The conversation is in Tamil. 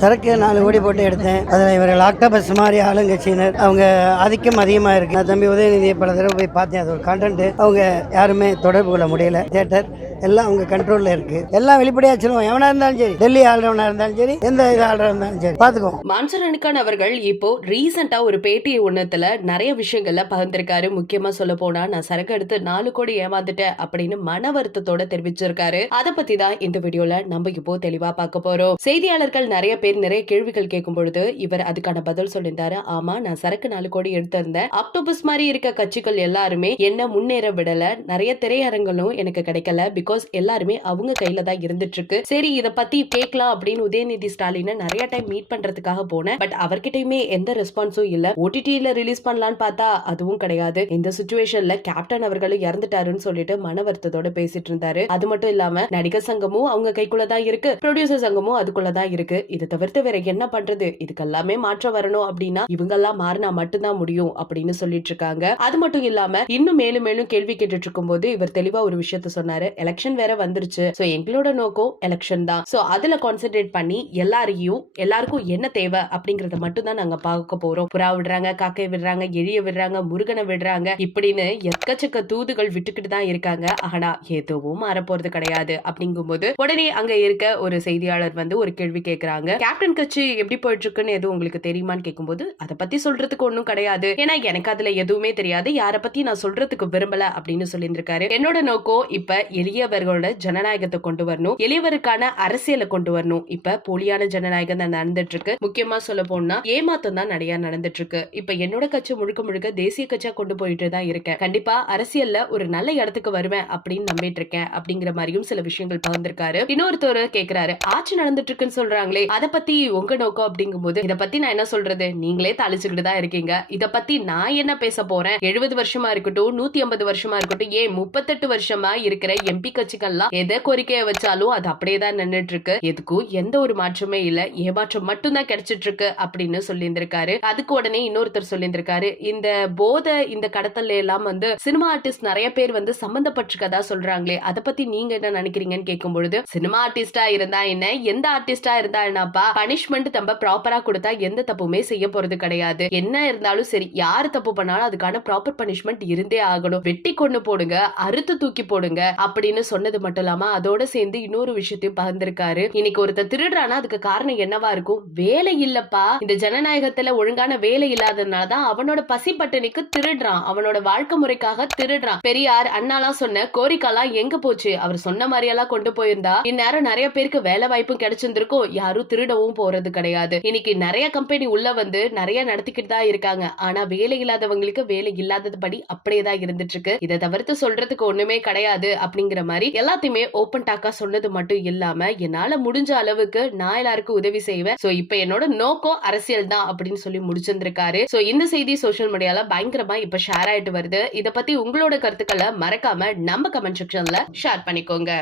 சரக்கு 4 கோடி போட்டு எடுத்தேன். அதில் இவர்கள் ஆக்டோபஸ் மாதிரி ஆளுங்கட்சியினர் அவங்க ஆதிக்கம் அதிகமாக இருக்கு. நான் தம்பி உதயநிதியை பல தடவை போய் பார்த்தேன். அது ஒரு கண்டென்ட் அவங்க யாருமே தொடர்பு கொள்ள முடியல. தியேட்டர் எல்லாம் அவங்க கண்ட்ரோலில் இருக்கு. எல்லாம் வெளிப்படையாக சொல்லுவோம். எவனா இருந்தாலும் சரி, டெல்லி ஆள்றவனா இருந்தாலும் சரி, எந்த இது ஆள்றவனா இருந்தாலும் சரி பார்த்துக்கோம். மான்சூர் அலிகான் அவர்கள் இப்போ ரீசெண்டா ஒரு பேட்டி ஒன்னத்துல நிறைய விஷயங்கள்ல பகிர்ந்திருக்காரு. முக்கியமா சொல்ல போனா நான் சரக்கு எடுத்து 4 கோடி ஏமாந்துட்டேன் அப்படின்னு மன வருத்தத்தோட தெரிவிச்சிருக்காரு. அதை பத்தி தான் இந்த வீடியோல நம்ம இப்போ தெளிவா பார்க்க போறோம். செய்தியாளர்கள் நிறைய பேர் நிறைய கேள்விகள் கேட்கும் பொழுது இவர் அதுக்கான பதில் சொல்லியிருந்தாரு. ஆமா, நான் சரக்கு 4 கோடி எடுத்திருந்தேன். அக்டோபஸ் மாதிரி இருக்க கட்சிகள் எல்லாருமே என்ன முன்னேற விடல. நிறைய திரையரங்களும் எனக்கு கிடைக்கல. பிகாஸ் எல்லாருமே அவங்க கையில தான் இருந்துட்டு இருக்கு. சரி, இத பத்தி கேட்கலாம் அப்படின்னு உதயநிதி ஸ்டாலினை நிறைய டைம் மீட் பண்றதுக்காக போனேன். பட் அவர்கிட்டயுமே எந்த ரெஸ்பான்ஸும் இல்ல. ஓடிடில ரிலீஸ் பண்ணலான்னு பார்த்தா அதுவும் கிடையாது. இந்த சிச்சுவேஷன்ல கேப்டன் அவர்களும் இறந்துட்டாருன்னு சொல்லிட்டு மன வருத்தத்தோட பேசிட்டு இருந்தாரு. அது மட்டும் இல்லாம நடிகர் சங்கமும் அவங்க கைக்குள்ளதான் இருக்கு, ப்ரொடியூசர் சங்கமும் அதுக்குள்ளதான் இருக்கு. இதை தவிர்த்து வேற என்ன பண்றது? இதுக்கெல்லாமே மாற்றம் வரணும் அப்படின்னா இவங்க எல்லாம் மாறினா மட்டும்தான் முடியும் அப்படின்னு சொல்லிட்டு இருக்காங்க. அது மட்டும் இல்லாம இன்னும் மேலும் மேலும் கேள்வி கேட்டுட்டு இருக்கும் போது இவர் தெளிவா ஒரு விஷயத்த சொன்னாரு. எலெக்ஷன் வேற வந்துருச்சு. சோ எங்களோட நோக்கம் எலெக்ஷன் தான். சோ அதுல கான்சென்ட்ரேட் பண்ணி எல்லாருக்கும் என்ன தேவை அப்படிங்கறத மட்டும் தான் நாங்க பார்க்க போறோம். புறா விடுறாங்க, காக்கை விடுறாங்க, எலிய விடுறாங்க, முருகனை விடுறாங்க, இப்படின்னு எக்கச்சக்க தூதுகள் விட்டுக்கிட்டு தான் இருக்காங்க. ஆனா எதுவும் மாறப்போறது கிடையாது. அப்படிங்கும்போது உடனே அங்க இருக்க ஒரு செய்தியாளர் வந்து ஒரு கேள்வி கேட்கிறாங்க. கேப்டன் கட்சி எப்படி போயிட்டு இருக்குன்னு எதுவும் உங்களுக்கு தெரியுமான்னு கேட்கும்போது அதை பத்தி சொல்றதுக்கு ஒண்ணும் கிடையாது. ஏன்னா எனக்கு அதுல எதுவுமே தெரியாது. யாரை பத்தி நான் சொல்றதுக்கு விரும்பல அப்படின்னு சொல்லியிருக்காரு. என்னோட நோக்கம் இப்ப எளியவர்களோட ஜனநாயகத்தை கொண்டு வரணும், எளியவருக்கான அரசியலை கொண்டு வரணும். இப்ப போலியான ஜனநாயகம் தான் நடந்துட்டு இருக்கு. முக்கியமா சொல்ல போனா ஏமாத்தம் தான் நிறைய நடந்துட்டு இருக்கு. இப்ப என்னோட கட்சி முழுக்க முழுக்க தேசிய கட்சியா கொண்டு போயிட்டு தான் இருக்கேன். கண்டிப்பா அரசியல்ல ஒரு நல்ல இடத்துக்கு வருவேன் அப்படின்னு நம்பிட்டு இருக்கேன் அப்படிங்கிற மாதிரியும் சில விஷயங்கள் பகிர்ந்திருக்காரு. இன்னொருத்தர் கேக்குறாரு, ஆட்சி நடந்துட்டு இருக்குன்னு சொல்றாங்களே, அதை பத்தி உங்க நோக்கம் அப்படிங்கும் போது இதை பத்தி நான் என்ன சொல்றது? நீங்களே தாளிச்சுக்கிட்டு தான் இருக்கீங்க. இதை பத்தி நான் என்ன பேச போறேன்? 70 வருஷமா இருக்கட்டும், 150 வருஷமா இருக்கட்டும், ஏன் 38 வருஷமா இருக்கிற எம்பி கட்சிகள்லாம் எதை கோரிக்கையை வச்சாலும் அது அப்படியே தான் நின்றுட்டு இருக்கு. எதுக்கும் எந்த ஒரு மாற்றமே இல்ல, ஏமாற்றம் மட்டும் தான் கிடைச்சிட்டு இருக்கு அப்படின்னு சொல்லியிருந்திருக்காரு. அதுக்கு உடனே இன்னொருத்தர் சொல்லியிருந்திருக்காரு, இந்த போதை இந்த கடத்தல எல்லாம் வந்து சினிமா ஆர்டிஸ்ட் நிறைய பேர் வந்து சம்பந்தப்பட்டிருக்கதா சொல்றாங்களே, அதை பத்தி நீங்க என்ன நினைக்கிறீங்கன்னு கேட்கும் பொழுது, சினிமா ஆர்டிஸ்டா இருந்தா என்ன, எந்த ஆர்டிஸ்டா இருந்தா என்னப்பா, பனிஷ்மெண்ட் நம்ம ப்ராப்பரா கொடுத்தா எந்த தப்புமே செய்ய போறது கிடையாது. என்ன இருந்தாலும் சரி, யாரு தப்பு பண்ணாலும் அதுக்கான ப்ராப்பர் பனிஷ்மெண்ட் இருந்தே ஆகணும். வெட்டி கொண்டு போடுங்க, அறுத்து தூக்கி போடுங்க அப்படின்னு சொன்னது மட்டும் இல்லாம அதோட சேர்ந்து இன்னொரு விஷயத்தையும் பகிர்ந்திருக்காரு. இன்னைக்கு ஒருத்தர் திருடுறானா அதுக்கு காரணம் என்னவா இருக்கும்? வேலை இல்லப்பா. இந்த ஜனநாயகத்துல ஒழுங்கான வேலை இல்லாததுனாலதான் அவனோட பசி பட்டினிக்கு திருடுறான், அவனோட வாழ்க்கை முறைக்காக திருடுறான். பெரியார் அண்ணாலாம் சொன்ன கோரிக்கைலாம் எங்க போச்சு? அவர் சொன்ன மாதிரி எல்லாம் கொண்டு போயிருந்தா இந்நேரம் நிறைய பேருக்கு வேலை வாய்ப்பும் கிடைச்சிருந்திருக்கும். யாரும் திருடவும் போறது கிடையாது. இன்னைக்கு நிறைய கம்பெனி உள்ள வந்து நிறைய நடத்திக்கிட்டு தான் இருக்காங்க. ஆனா வேலை இல்லாதவங்களுக்கு வேலை இல்லாதது படி அப்படியேதான் இருந்துட்டு இருக்கு. இதை தவிர்த்து சொல்றதுக்கு ஒண்ணுமே கிடையாது அப்படிங்கிற மாதிரி எல்லாத்தையுமே ஓபன் டாக்கா சொன்னது மட்டும் இல்லாம என்னால முடிஞ்ச அளவுக்கு நான் எல்லாருக்கும் உதவி செய்வேன். சோ இப்ப என்னோட நோக்கம் அரசியல் தான் அப்படின்னு சொல்லி முடிச்சிருந்திருக்காரு. சோ இந்த செய்தி சோசியல் மீடியால பயங்கரமா இப்ப ஷேர் ஆயிட்டு வருது. இத பத்தி உங்களோட கருத்துக்களை மறக்காம நம்ம கமெண்ட் செக்ஷன்ல ஷேர் பண்ணிக்கோங்க.